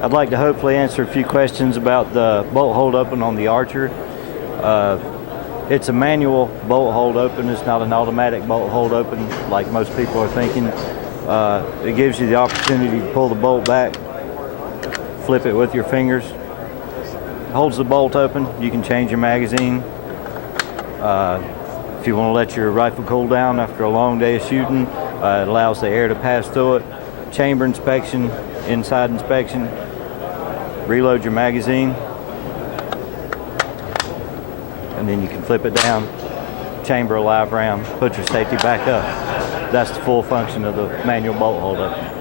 I'd like to hopefully answer a few questions about the bolt hold open on the Archer. It's a manual bolt hold open. It's not an automatic bolt hold open like most people are thinking. It gives you the opportunity to pull the bolt back, flip it with your fingers. It holds the bolt open. You can change your magazine. If you want to let your rifle cool down after a long day of shooting, it allows the air to pass through it. Chamber inspection, inside inspection. Reload your magazine, and then you can flip it down, chamber a live round, put your safety back up. That's the full function of the manual bolt hold open.